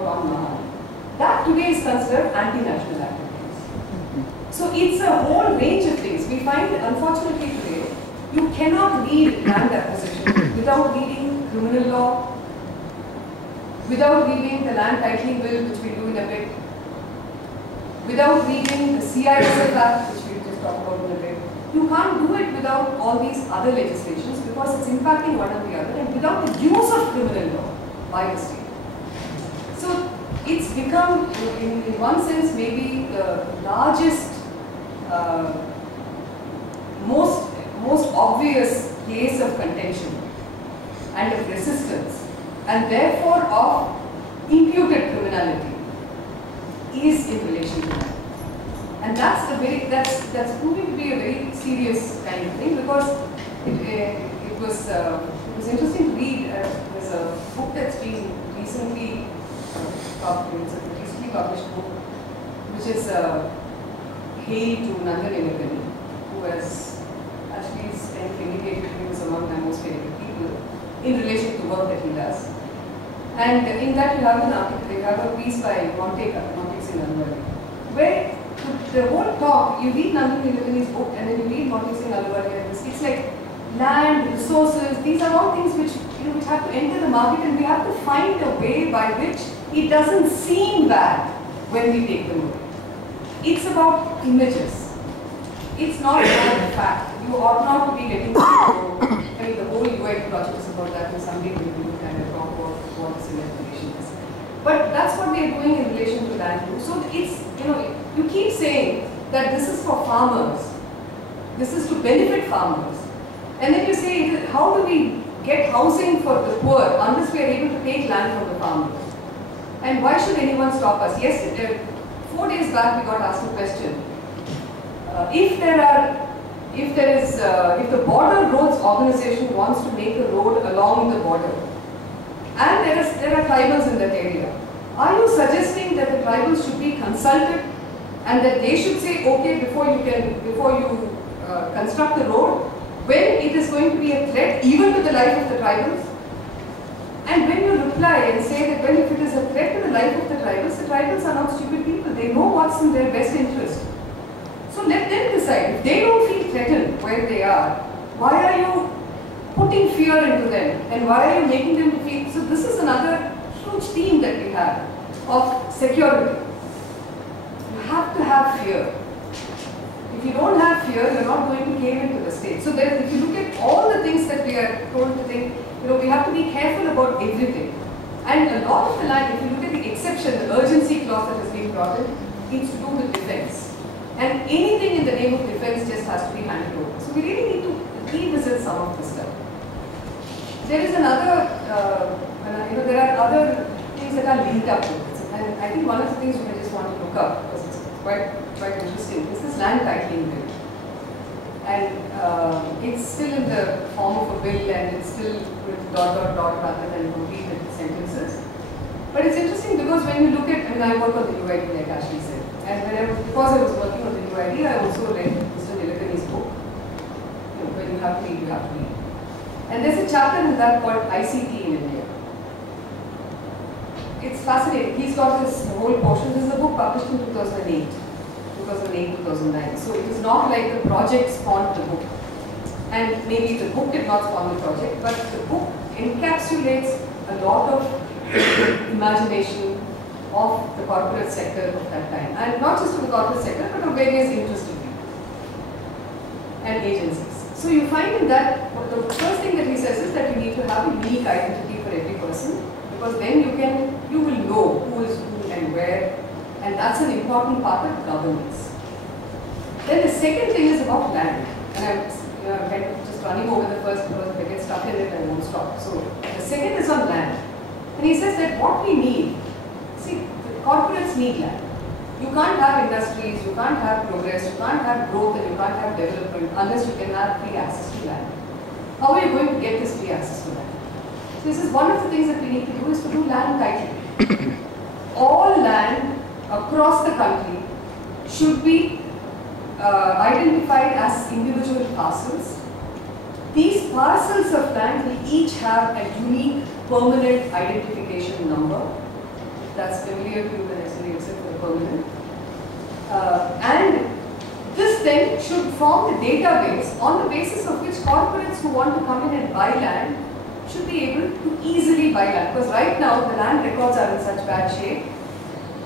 about on Mahan, that today is considered anti-national activities. So it's a whole range of things. We find that unfortunately today, you cannot read land acquisition without reading criminal law, without reading the land titling bill, which we'll do in a bit, without reading the CISF Act, which we'll just talk about in a bit. You can't do it without all these other legislations because it's impacting one or the other, and without the use of criminal law by the state. So it's become, in one sense, maybe the largest, most obvious case of contention and of resistance, and therefore of imputed criminality, is in relation to that. And that's proving to be a very serious kind of thing, because it was interesting to read. There's a book that's been recently published, it's a recently published book, which is Hail to Nandan Nilekani, who has actually indicated he was among my most favorite people in relation to the work that he does. And in that you have an article, you have a piece by Montek Singh Ahluwalia, where the whole talk, you read Nandan Nilekani's book and then you read Montek Singh Ahluwalia, it's like land, resources, these are all things which, which have to enter the market, and we have to find a way by which it doesn't seem bad when we take them away. It's about images. It's not about the fact. You ought not to be getting to know. I mean, the whole UID project is about that, and someday we will kind of talk about what this information is. But that's what we are doing in relation to land use. So it's, you keep saying that this is for farmers. This is to benefit farmers. And then you say, how do we get housing for the poor unless we are able to take land from the farmers? And why should anyone stop us? Yes, 4 days back we got asked a question. If the Border Roads Organization wants to make a road along the border, and there are tribals in that area, are you suggesting that the tribals should be consulted and that they should say, okay, before you construct the road, when it is going to be a threat even to the life of the tribals? And when you reply and say that, well, if it is a threat to the life of the tribals are not stupid people. They know what's in their best interest. So let them decide. If they don't feel threatened where they are, why are you putting fear into them? And why are you making them feel? So this is another huge theme that we have of security. You have to have fear. If you don't have fear, you're not going to cave into the state. So then if you look at all the things that we are told to think, we have to be careful about everything. And a lot of the land, if you look at the exception, the urgency clause that has been brought in, it's to do with defense. And anything in the name of defense just has to be handed over. So we really need to revisit some of this stuff. There is another, there are other things that are linked up with this. And I think one of the things you may just want to look up, because it's quite interesting, is this land titling bill. And it's still in the form of a bill, and it's still with ... rather than completed sentences. But it's interesting because when you look at, I work on the UID, like Ashley said, and because I was working on the UID, I also read Mr. Nilekani's book. When you have to read, you have to read. And there's a chapter in that called ICT in India. It's fascinating. He's got this whole portion. This is a book published in 2008, 2009. So it is not like the project spawned the book. And maybe the book did not spawn the project, but the book encapsulates a lot of imagination of the corporate sector of that time. And not just of the corporate sector, but of various interested people and agencies. So you find in that, the first thing that he says is that you need to have a unique identity for every person, because then you will know who is who and where, and that's an important part of governance. Then the second thing is about land, and I'm kind of just running over the first because if I get stuck in it, I won't stop. So the second is on land, and he says that what we need, see, the corporates need land. You can't have industries, you can't have progress, you can't have growth, and you can't have development unless you can have free access to land. How are you going to get this free access to land? So this is one of the things that we need to do, is to do land titling. All land across the country should be identified as individual parcels. These parcels of land will each have a unique permanent identification number that's familiar to you when I say except for permanent. And this then should form the database on the basis of which corporates who want to come in and buy land should be able to easily buy land. Because right now the land records are in such bad shape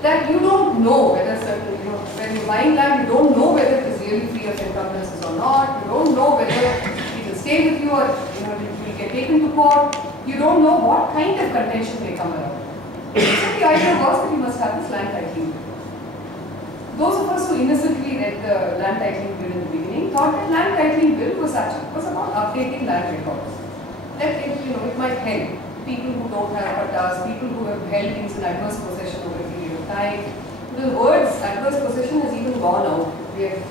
that you don't know whether certain, when you're buying land, you don't know whether it is really free of encumbrances or not. You don't know whether it will stay with you or it will get taken to court. You don't know what kind of contention may come around. So the idea was that you must have this land titling bill. Those of us who innocently read the land titling bill in the beginning thought that land titling bill was about updating land records. That it might help people who don't have pattas, people who have held things in adverse possession over a period of time. The words adverse possession has even gone out. We're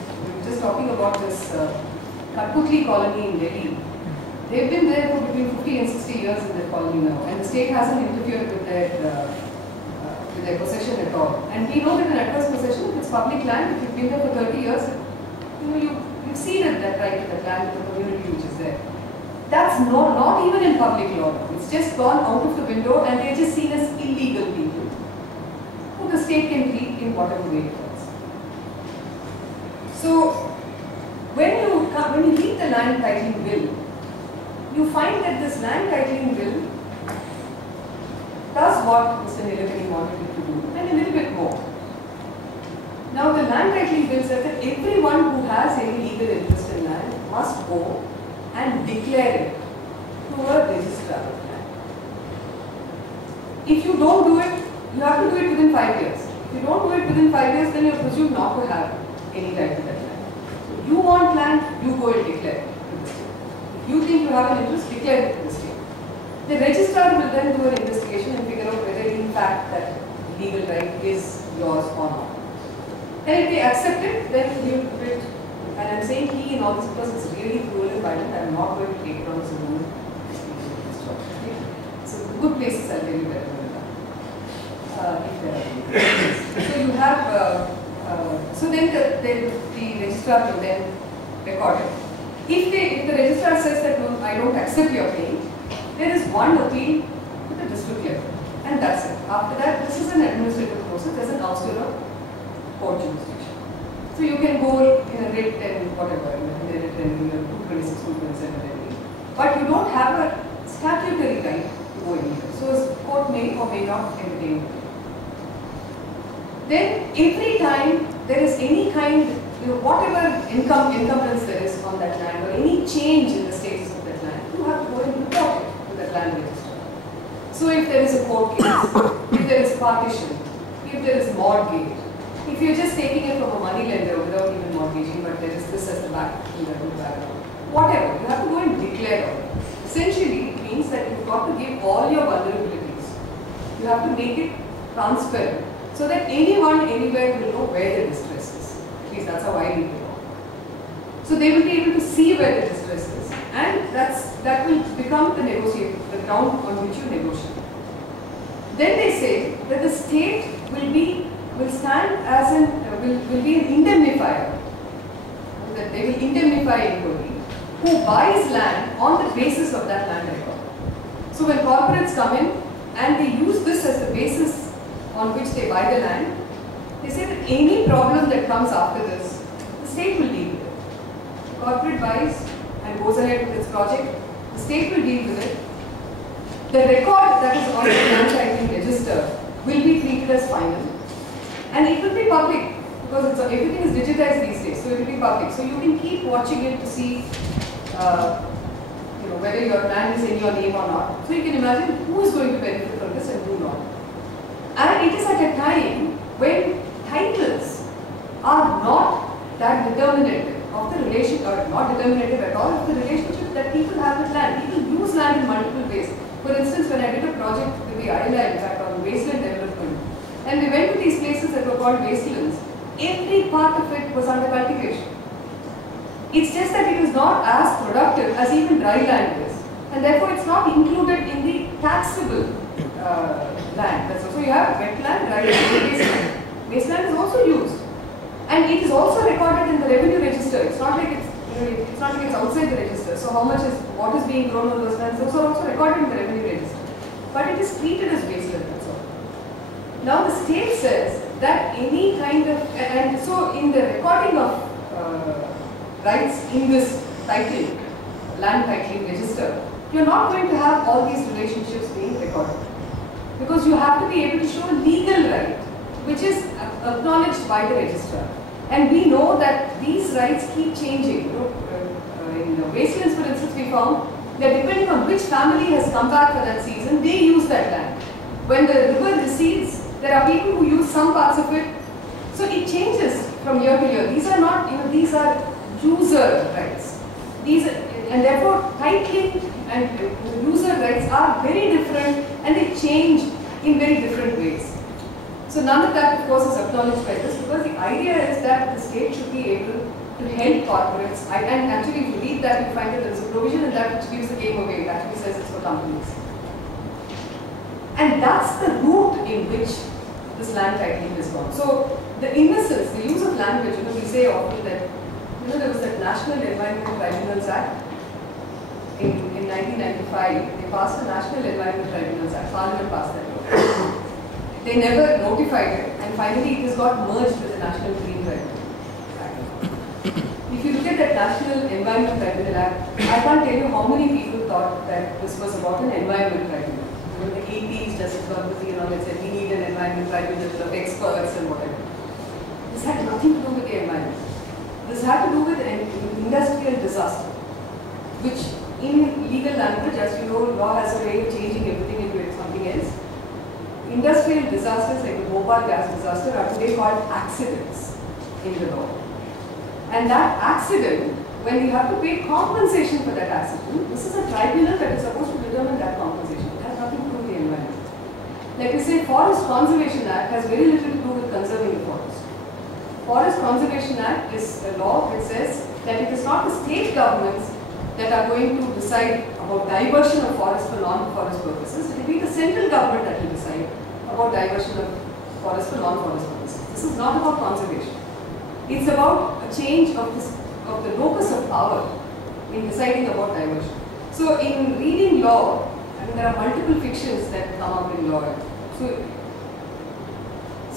just talking about this Katputli colony in Delhi. They've been there for between 50 and 60 years in that colony now, and the state hasn't interfered with their possession at all. And we know that in adverse possession, if it's public land, if you've been there for 30 years, you've ceded that right to that land to the community which is there. That's not even in public law. It's just gone out of the window, and they're just seen as illegal people who the state can treat in whatever way it wants. So when you read the land titling bill, you find that this land titling bill does what Mr. Nilekani wanted it to do, and a little bit more. Now the land titling bill says that everyone who has any legal interest in land must go and declare it to a registrar of land. If you don't do it, you have to do it within 5 years. If you don't do it within 5 years, then you are presumed not to have any right to that land. So you want land, you go and declare it to the state. If you think you have an interest, declare it to the state. The registrar will then do an investigation and figure out whether in fact that legal right is yours or not. And if they accept it, then you put it. And I'm saying he in all this because it's really cruel and violent. I'm not going to take it on as a rule. So the good places I'll tell you better than that. So you have, so then the registrar will then record it. If the registrar says that no, I don't accept your claim, there is one appeal to the district level, and that's it. After that, this is an administrative process. There's an ouster of court jurisdiction. So you can go in a writ and whatever, in a writ and 226, 227, but you don't have a statutory right to go anywhere. So a court may or may not entertain it. Then every time there is any kind, whatever encumbrance there is on that land or any change in the status of that land, you have to go and report it to the land register. So if there is a court case, if there is partition, if there is mortgage, if you're just taking it from a money lender without even mortgaging, but there is this as the background, whatever, you have to go and declare all. Essentially, it means that you've got to give all your vulnerabilities. You have to make it transparent so that anyone, anywhere will know where the distress is. At least that's how I read the law. So they will be able to see where the distress is, and that will become the ground on which you negotiate. Then they say that the state will stand as will be an indemnifier. That they will indemnify anybody who buys land on the basis of that land record. So when corporates come in and they use this as the basis on which they buy the land, they say that any problem that comes after this, the state will deal with it. The corporate buys and goes ahead with its project, the state will deal with it. The record that is on the land titling register will be treated as final. And it will be public because everything is digitized these days, so it will be public. So you can keep watching it to see whether your land is in your name or not. So you can imagine who is going to benefit from this and who not. And it is at a time when titles are not that determinative of the relation, or not determinative at all of the relationship that people have with land. People use land in multiple ways. For instance, when I did a project with the ILI, in fact, on wasteland development, and we went to these places that were called wastelands, every part of it was under cultivation. It's just that it is not as productive as even dry land is, and therefore it's not included in the taxable land. So you have wetland, dry land, wasteland. Wasteland is also used, and it is also recorded in the revenue register. It's not like it's outside the register. So what is being grown on those lands? Those are also recorded in the revenue register, but it is treated as wasteland. That's all. Now the state says that any kind of, and so in the recording of rights in this title, land titling register, you're not going to have all these relationships being recorded. Because you have to be able to show a legal right, which is acknowledged by the registrar. And we know that these rights keep changing. In the wastelands, for instance, we found that depending on which family has come back for that season, they use that land. When the river recedes, there are people who use some parts of it. So it changes from year to year. These are not, these are user rights. And therefore, titling and user rights are very different and they change in very different ways. So none of that, of course, is acknowledged by this, because the idea is that the state should be able to help corporates. And actually, if you read that, you find that there is a provision in that which gives the game away. It actually says it's for companies. And that's the route in which this land titling is gone. So the innocence, the use of language, we say often that, there was that National Environmental Tribunals Act. In 1995, they passed the National Environmental Tribunals Act. Parliament passed that law. They never notified it, and finally it has got merged with the National Green Tribunal Act. If you look at that National Environmental Tribunal Act, I can't tell you how many people thought that this was about an environment tribunal. In the 80s, Justice Ganguly and all, they said we need an environment tribunal of experts and whatever. This had nothing to do with the environment. This had to do with an industrial disaster, which in legal language, as you know, law has a way of changing everything into something else. Industrial disasters like the Bhopal gas disaster are today called accidents in the law. And that accident, when you have to pay compensation for that accident, this is a tribunal that is supposed to determine that compensation. It has nothing to do with the environment. Like we say, Forest Conservation Act has very little to do with conserving the forest. Forest Conservation Act is a law that says that it is not the state governments that are going to decide about diversion of forest for non-forest purposes. It will be the central government that will decide about diversion of forest for non-forest purposes. This is not about conservation. It's about a change of the locus of power in deciding about diversion. So in reading law, there are multiple fictions that come up in law. So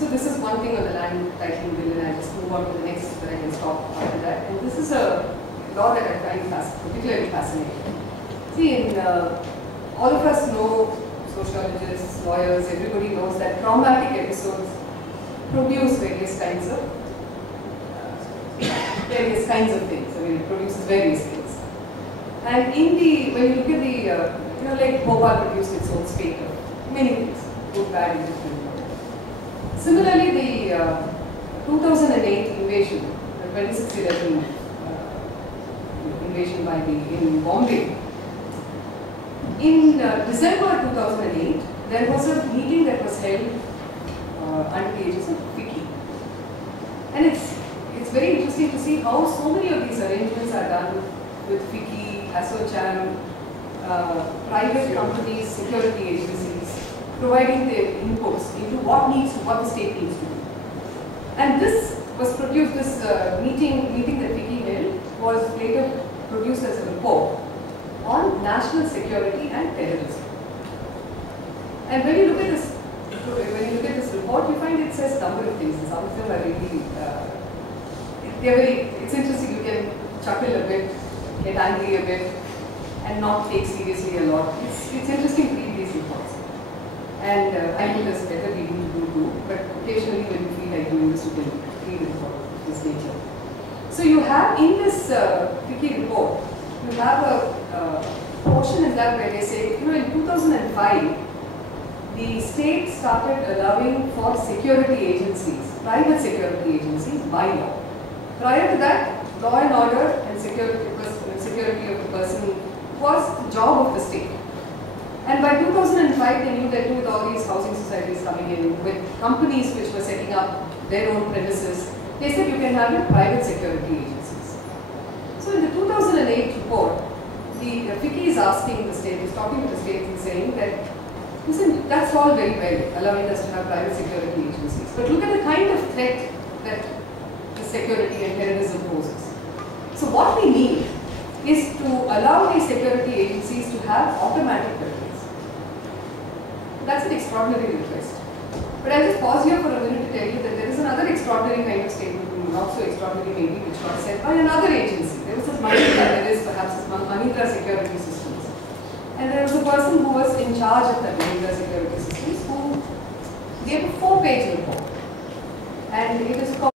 this is one thing on the land titling bill, and I'll just move on to the next, but I can stop after that. And this is a law that I find particularly fascinating. See, all of us know, sociologists, lawyers, everybody knows that traumatic episodes produce various kinds of things. I mean, it produces various things. And when you look at the, like Bhopal produced its own spate of many things, good, bad, indifferent. Similarly, the 2008 invasion, the 26/11 invasion in Bombay. In December 2008, there was a meeting that was held under the aegis of FICCI. And it's very interesting to see how so many of these arrangements are done with FICCI, ASSOCHAM, private companies, security agencies, providing their inputs into what the state needs to do. And this was produced, this meeting that FICCI held was later produced as a report on national security and terrorism. And when you look at this report, you find it says a number of things. Some of them are really, it's interesting. You can chuckle a bit, get angry a bit, and not take seriously a lot. It's interesting to read these reports. And I think there's better reading to do too, but occasionally when you feel like doing this, you can read a report of this nature. So you have in this FICCI report, you have a portion in that where they say, in 2005, the state started allowing for security agencies, private security agencies by law. Prior to that, law and order and security of the person was the job of the state. And by 2005, they knew that with all these housing societies coming in, with companies which were setting up their own premises, they said you can have your private security agencies. So in the 2008 report, the FICCI is asking the state, is talking to the state and saying that, listen, that's all very well, allowing us to have private security agencies. But look at the kind of threat that the security and terrorism poses. So what we need is to allow these security agencies to have automatic weapons. That's an extraordinary request. But I'll just pause here for a minute to tell you that there is another extraordinary kind of statement, not so extraordinary maybe, which got said by another agency. There was this Mahindra, there is perhaps this Mahindra Security Systems. And there was a person who was in charge of that Mahindra Security System.